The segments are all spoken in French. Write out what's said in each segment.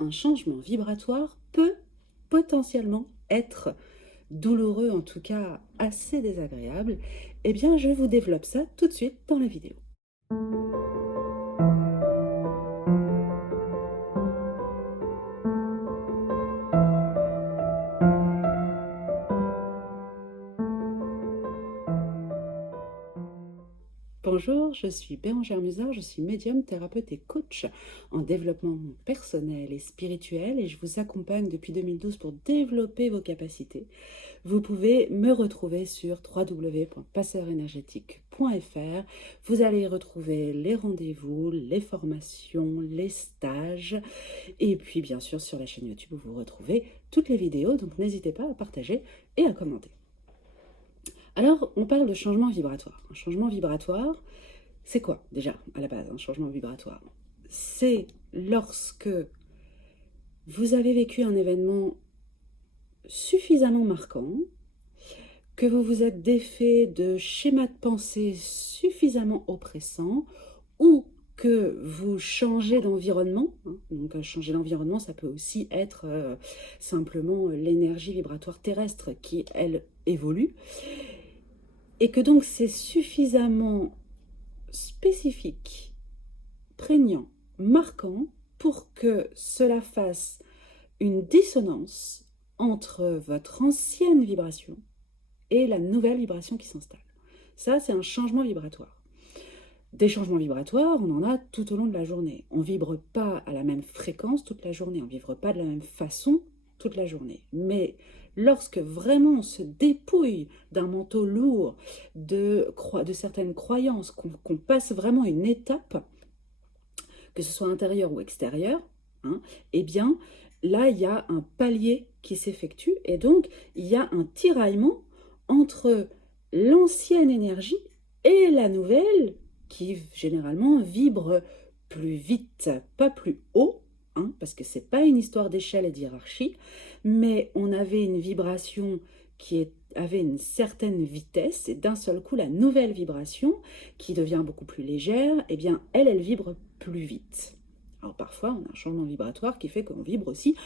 un changement vibratoire peut potentiellement être douloureux, en tout cas assez désagréable, eh bien je vous développe ça tout de suite dans la vidéo. Bonjour, je suis Bérangère Musard, je suis médium, thérapeute et coach en développement personnel et spirituel et je vous accompagne depuis 2012 pour développer vos capacités. Vous pouvez me retrouver sur www.passeurénergétique.fr. Vous allez y retrouver les rendez-vous, les formations, les stages et puis bien sûr sur la chaîne YouTube où vous retrouvez toutes les vidéos, donc n'hésitez pas à partager et à commenter. Alors, on parle de changement vibratoire. Un changement vibratoire, c'est quoi déjà à la base, un changement vibratoire? C'est lorsque vous avez vécu un événement suffisamment marquant, que vous vous êtes défait de schémas de pensée suffisamment oppressants, ou que vous changez d'environnement. Donc changer d'environnement, ça peut aussi être simplement l'énergie vibratoire terrestre qui, elle, évolue. Et que donc c'est suffisamment spécifique, prégnant, marquant, pour que cela fasse une dissonance entre votre ancienne vibration et la nouvelle vibration qui s'installe. Ça, c'est un changement vibratoire. Des changements vibratoires, on en a tout au long de la journée. On ne vibre pas à la même fréquence toute la journée, on ne vibre pas de la même façon toute la journée. Mais lorsque vraiment on se dépouille d'un manteau lourd, de certaines croyances, qu'on passe vraiment une étape, que ce soit intérieur ou extérieur, eh bien là il y a un palier qui s'effectue et donc il y a un tiraillement entre l'ancienne énergie et la nouvelle qui généralement vibre plus vite, pas plus haut, parce que c'est pas une histoire d'échelle et d'hierarchie, mais on avait une vibration avait une certaine vitesse et d'un seul coup la nouvelle vibration qui devient beaucoup plus légère, eh bien elle vibre plus vite. Alors parfois on a un changement vibratoire qui fait qu'on vibre aussi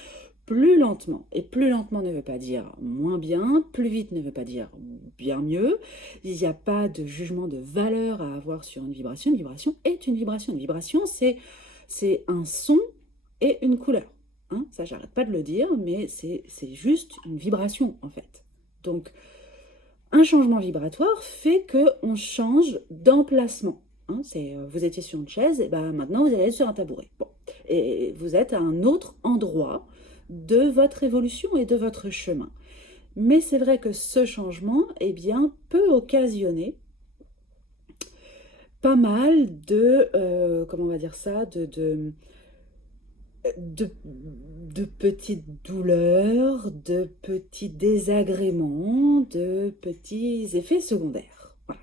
plus lentement. Et plus lentement ne veut pas dire moins bien, plus vite ne veut pas dire bien mieux. Il n'y a pas de jugement de valeur à avoir sur une vibration. Une vibration est une vibration. Une vibration, c'est un son et une couleur. Ça, j'arrête pas de le dire, mais c'est juste une vibration, en fait. Donc, un changement vibratoire fait qu'on change d'emplacement. Vous étiez sur une chaise, et ben maintenant vous allez être sur un tabouret. Bon. Et vous êtes à un autre endroit de votre évolution et de votre chemin. Mais c'est vrai que ce changement, eh bien, peut occasionner pas mal comment on va dire ça, de petites douleurs, de petits désagréments, de petits effets secondaires. Voilà.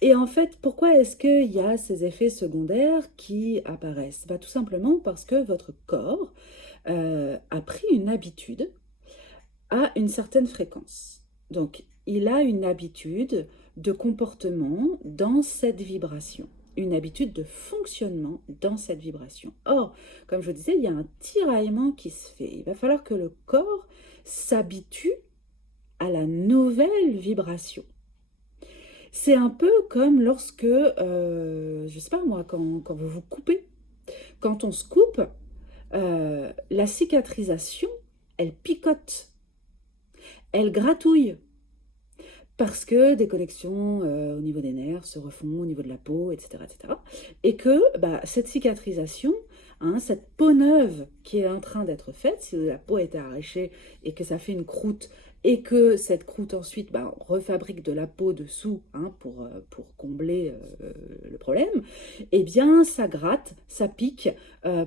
Et en fait, pourquoi est-ce qu'il y a ces effets secondaires qui apparaissent? Tout simplement parce que votre corps a pris une habitude à une certaine fréquence. Donc, il a une habitude de comportement dans cette vibration, une habitude de fonctionnement dans cette vibration. Or, comme je vous disais, il y a un tiraillement qui se fait. Il va falloir que le corps s'habitue à la nouvelle vibration. C'est un peu comme lorsque, je ne sais pas moi, quand vous vous coupez. Quand on se coupe, la cicatrisation, elle picote, elle gratouille. Parce que des connexions au niveau des nerfs se refont au niveau de la peau, etc. etc. Et que cette cicatrisation, cette peau neuve qui est en train d'être faite, si la peau a été arrachée et que ça fait une croûte, et que cette croûte ensuite refabrique de la peau dessous pour combler le problème, eh bien ça gratte, ça pique,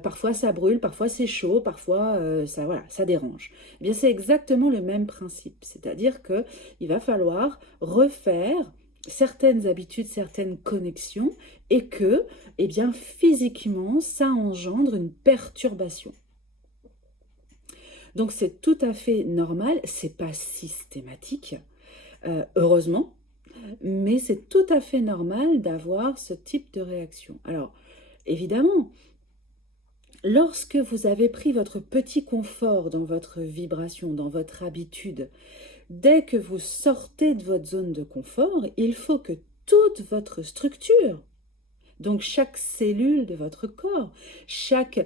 parfois ça brûle, parfois c'est chaud, parfois ça dérange. Eh bien c'est exactement le même principe, c'est-à-dire que il va falloir refaire certaines habitudes, certaines connexions, et que, eh bien, physiquement, ça engendre une perturbation. Donc c'est tout à fait normal, c'est pas systématique, heureusement, mais c'est tout à fait normal d'avoir ce type de réaction. Alors, évidemment, lorsque vous avez pris votre petit confort dans votre vibration, dans votre habitude, dès que vous sortez de votre zone de confort, il faut que toute votre structure, donc chaque cellule de votre corps, chaque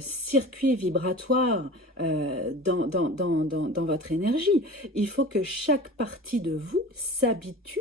circuit vibratoire dans votre énergie, il faut que chaque partie de vous s'habitue.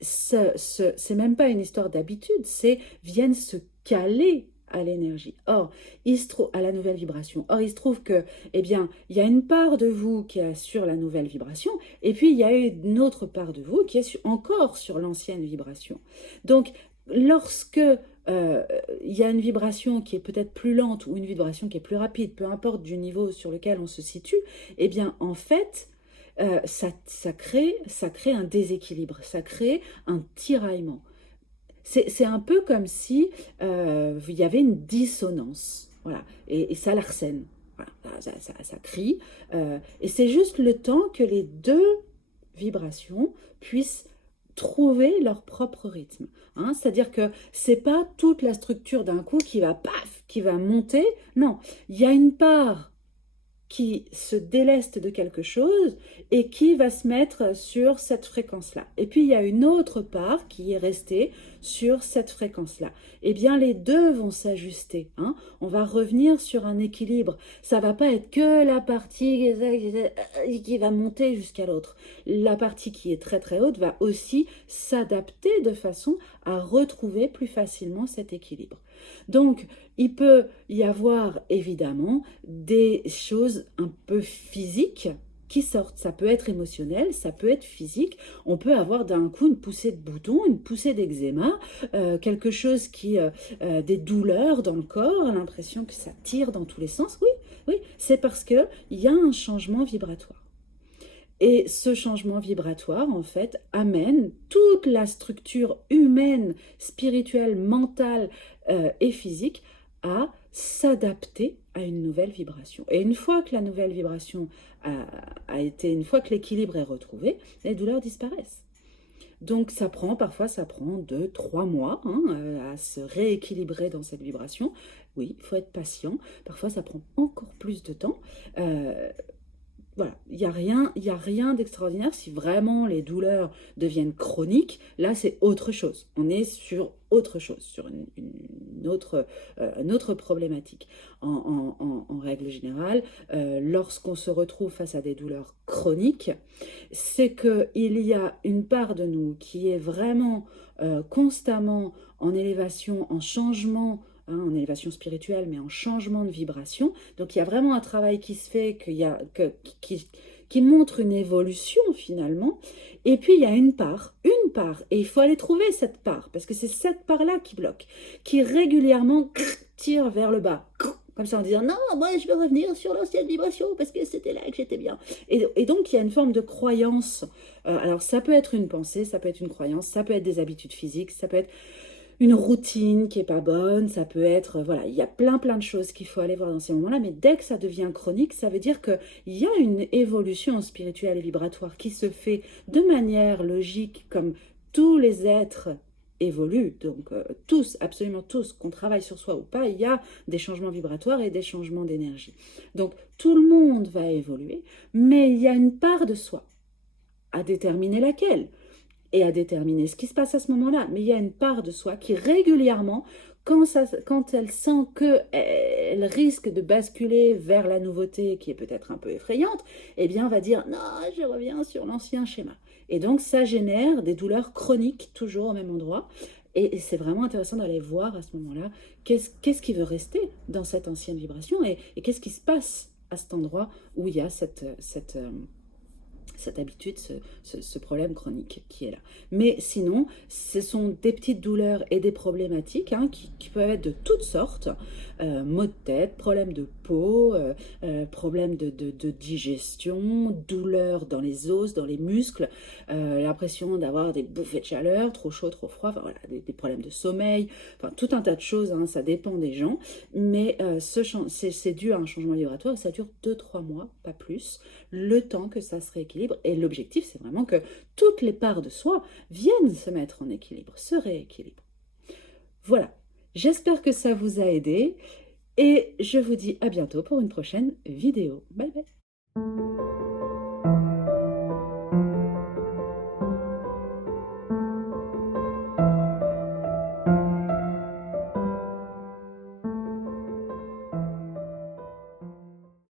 C'est même pas une histoire d'habitude, c'est viennent se caler à l'énergie. Or, il se trouve à la nouvelle vibration. Or, il se trouve que, eh bien, il y a une part de vous qui est sur la nouvelle vibration, et puis il y a une autre part de vous qui est encore sur l'ancienne vibration. Donc, lorsque il y a une vibration qui est peut-être plus lente ou une vibration qui est plus rapide, peu importe du niveau sur lequel on se situe, eh bien, en fait, ça crée un déséquilibre, ça crée un tiraillement. C'est un peu comme si il y avait une dissonance, voilà, et ça l'arsène, voilà, ça crie, et c'est juste le temps que les deux vibrations puissent trouver leur propre rythme. Hein. C'est-à-dire que c'est pas toute la structure d'un coup qui va paf, qui va monter. Non, il y a une part qui se déleste de quelque chose et qui va se mettre sur cette fréquence-là. Et puis il y a une autre part qui est restée sur cette fréquence-là. Eh bien les deux vont s'ajuster. Hein. On va revenir sur un équilibre. Ça va pas être que la partie qui va monter jusqu'à l'autre. La partie qui est très très haute va aussi s'adapter de façon à retrouver plus facilement cet équilibre. Donc, il peut y avoir évidemment des choses un peu physiques qui sortent. Ça peut être émotionnel, ça peut être physique. On peut avoir d'un coup une poussée de boutons, une poussée d'eczéma, quelque chose des douleurs dans le corps, l'impression que ça tire dans tous les sens. Oui, oui, c'est parce qu'il y a un changement vibratoire. Et ce changement vibratoire, en fait, amène toute la structure humaine, spirituelle, mentale et physique à s'adapter à une nouvelle vibration. Et une fois que la nouvelle vibration une fois que l'équilibre est retrouvé, les douleurs disparaissent. Donc parfois ça prend 2-3 mois hein, à se rééquilibrer dans cette vibration. Oui, il faut être patient. Parfois ça prend encore plus de temps. Voilà, il n'y a rien d'extraordinaire. Si vraiment les douleurs deviennent chroniques, là c'est autre chose. On est sur autre chose, sur une autre problématique. En règle générale, lorsqu'on se retrouve face à des douleurs chroniques, c'est qu'il y a une part de nous qui est vraiment constamment en élévation, en changement, en élévation spirituelle, mais en changement de vibration. Donc il y a vraiment un travail qui se fait, qui montre une évolution finalement. Et puis il y a une part, et il faut aller trouver cette part, parce que c'est cette part-là qui bloque, qui régulièrement tire vers le bas. Comme ça en disant non, moi je veux revenir sur l'ancienne vibration parce que c'était là que j'étais bien. Et donc il y a une forme de croyance. Alors ça peut être une pensée, ça peut être une croyance, ça peut être des habitudes physiques, ça peut être une routine qui est pas bonne, ça peut être, voilà, il y a plein de choses qu'il faut aller voir dans ces moments-là, mais dès que ça devient chronique, ça veut dire qu'il y a une évolution spirituelle et vibratoire qui se fait de manière logique, comme tous les êtres évoluent, donc tous, absolument tous, qu'on travaille sur soi ou pas, il y a des changements vibratoires et des changements d'énergie. Donc tout le monde va évoluer, mais il y a une part de soi, à déterminer laquelle et à déterminer ce qui se passe à ce moment-là. Mais il y a une part de soi qui régulièrement, quand elle sent qu'elle risque de basculer vers la nouveauté qui est peut-être un peu effrayante, eh bien va dire non, je reviens sur l'ancien schéma. Et donc ça génère des douleurs chroniques toujours au même endroit. Et c'est vraiment intéressant d'aller voir à ce moment-là qu'est-ce qui veut rester dans cette ancienne vibration et qu'est-ce qui se passe à cet endroit où il y a cette habitude, ce problème chronique qui est là. Mais sinon, ce sont des petites douleurs et des problématiques hein, qui peuvent être de toutes sortes. Maux de tête, problèmes de peau, problèmes de digestion, douleurs dans les os, dans les muscles, l'impression d'avoir des bouffées de chaleur, trop chaud, trop froid, enfin, voilà, des problèmes de sommeil, enfin, tout un tas de choses, hein, ça dépend des gens. Mais c'est dû à un changement vibratoire et ça dure 2-3 mois, pas plus, le temps que ça se rééquilibre. Et l'objectif, c'est vraiment que toutes les parts de soi viennent se mettre en équilibre, se rééquilibrent. Voilà, j'espère que ça vous a aidé. Et je vous dis à bientôt pour une prochaine vidéo. Bye bye.